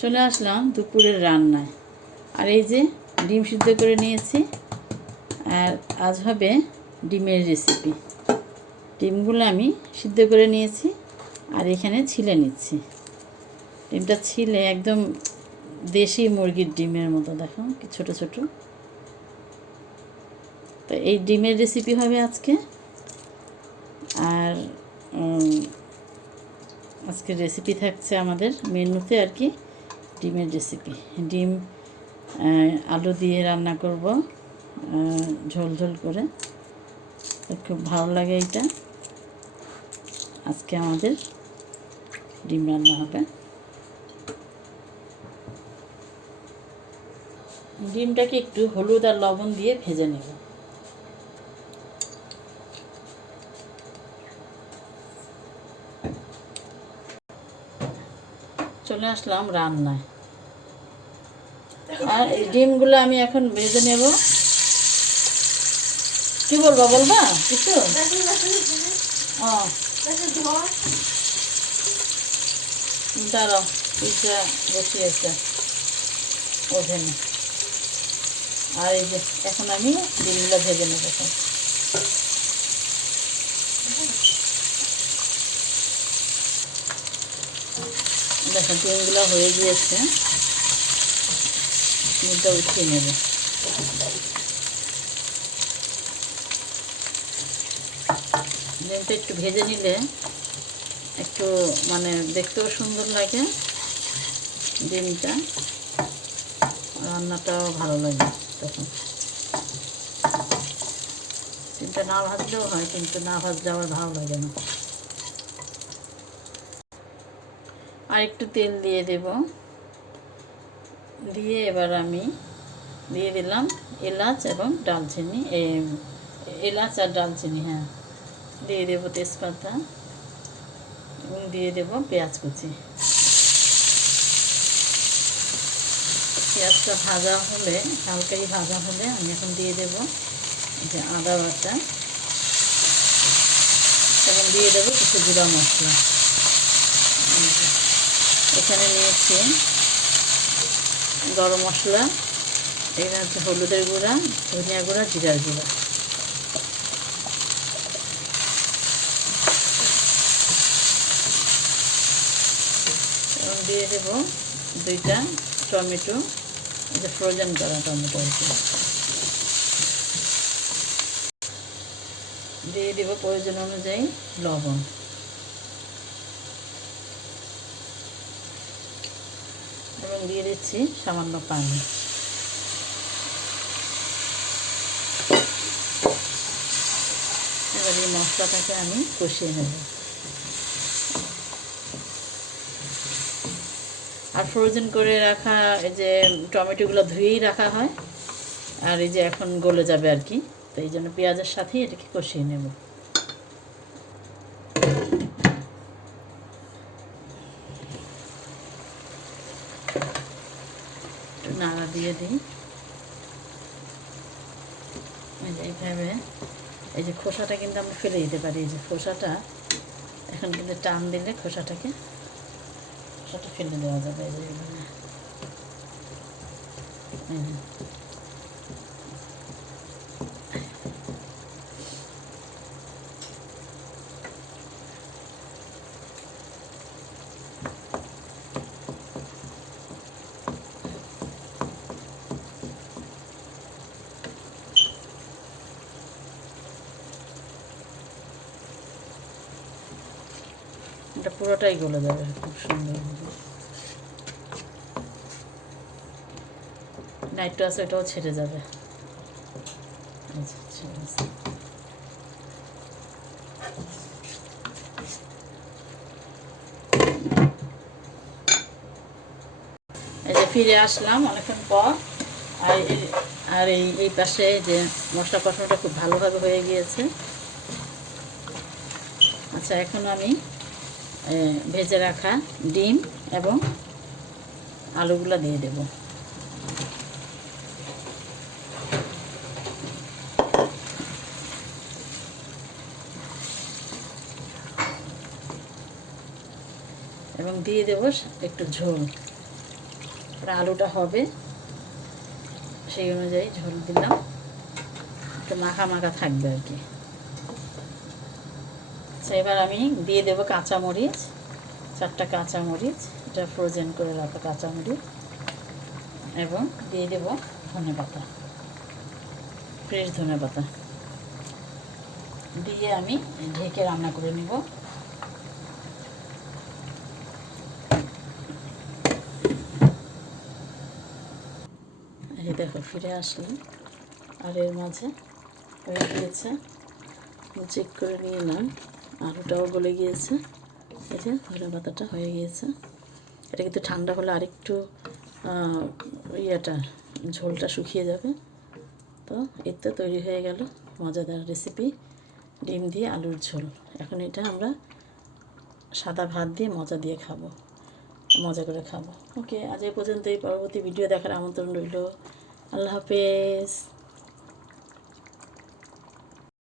চলে আসলাম দুপুরের রান্নায়। আর এই যে ডিম সিদ্ধ করে নিয়েছি, আর আজ হবে ডিমের রেসিপি। ডিমগুলো আমি সিদ্ধ করে নিয়েছি আর এখানে ছিলে নিচ্ছি। ডিমটা ছিলে একদম দেশি মুরগির ডিমের মতো, দেখো কি ছোট ছোট। তো এই ডিমের রেসিপি হবে আজকে। আর আজকের রেসিপি থাকছে আমাদের মেনুতে আর কি ডিমের রেসিপি। ডিম আলু দিয়ে রান্না করব, ঝোল ঝোল করে। খুব ভালো লাগে এটা। আজকে আমাদের ডিম রান্না হবে। ডিমটাকে একটু হলুদ আর লবণ দিয়ে ভেজে নেব। চলে আসলাম রান্নায়। আর এই ডিমগুলো আমি এখন ভেজে নেব। কি বলবা কিছু? দাঁড়াও, পিৎজা বসিয়েছে ওভেনে। আর এই যে এখন আমি ডিমগুলো ভেজে নেব। দেখো ডিমগুলো হয়ে গিয়েছে, ডিমটা উঠিয়ে নেব। ডিমটা একটু ভেজে নিলে একটু মানে দেখতেও সুন্দর লাগে, ডিমটা রান্নাটাও ভালো লাগে তখন। ডিমটা না ভাজলেও হয়, কিন্তু না ভাজলে আবার ভালো লাগে না। আর একটু তেল দিয়ে দেব। দিয়ে এবার আমি দিয়ে দিলাম এলাচ এবং ডালচিনি, এলাচ আর ডালচিনি, হ্যাঁ দিয়ে দেবো তেজপাতা এবং দিয়ে দেব পেঁয়াজ কুচি। পেঁয়াজটা ভাজা হলে, হালকাই ভাজা হলে আমি এখন দিয়ে দেব এই যে আদা বাটা এবং দিয়ে দেবো কিছু গুঁড়া মশলা। এখানে নিয়েছি গরম মশলা, এখানে হচ্ছে হলুদের গুঁড়া, ধনিয়া গুঁড়া, জিরার গুঁড়া। এবং দিয়ে দেব 2টা টমেটো, যে ফ্রোজেন করা টমেটো আর কি। দিয়ে দেব প্রয়োজন অনুযায়ী লবণ এবং দিয়ে দিচ্ছি সামান্য পানি। এবার এই মশলাটাকে আমি কষিয়ে নেব। আর ফ্রোজেন করে রাখা এই যে টমেটোগুলো ধুয়েই রাখা হয়, আর এই যে এখন গলে যাবে আর কি, তো এই জন্য পেঁয়াজের সাথেই এটাকে কষিয়ে নেব। একটু নাড়া দিয়ে দিই। এইভাবে এই যে খোসাটা কিন্তু আমরা ফেলে দিতে পারি। এই যে খোসাটা এখন কিন্তু টান দিলে খোসাটা ফেলে দেওয়া যাবে। এই যে এটা পুরোটাই গলে যাবে খুব সুন্দর। নাইট্রাস এটাও ছেড়ে যাবে। এই যে ফিরে আসলাম অনেকক্ষণ পর। আর আর এই পাশে যে মশলা কষানোটা খুব ভালোভাবে হয়ে গিয়েছে। আচ্ছা, এখন আমি ভেজে রাখা ডিম এবং আলুগুলো দিয়ে দেব। এবং দিয়ে দেব একটু ঝোল। আলুটা হবে সেই অনুযায়ী ঝোল দিলাম, একটু মাখা মাখা থাকবে আর কি। এবার আমি দিয়ে দেবো কাঁচামরিচ, 4টা কাঁচামরিচ, এটা ফ্রোজেন করে রাখা কাঁচামরিচ, এবং দিয়ে দেবো ধনেপাতা, ফ্রেশ ধনেপাতা দিয়ে আমি ঢেকে রান্না করে নেব। এই দেখো ফিরে আসলাম, আর এর মাঝে হয়ে গিয়েছে, চেক করে নিয়ে এলাম, আলুটাও গলে গিয়েছে, এই যে ধনেপাতাটা হয়ে গিয়েছে। এটা কিন্তু ঠান্ডা হলে আরেকটু ঝোলটা শুকিয়ে যাবে। তো এর তো তৈরি হয়ে গেল মজাদার রেসিপি, ডিম দিয়ে আলুর ঝোল। এখন এটা আমরা সাদা ভাত দিয়ে মজা করে খাবো। ওকে, আজ এই পর্যন্তই। পরবর্তী ভিডিও দেখার আমন্ত্রণ রইল। আল্লাহ হাফেজ।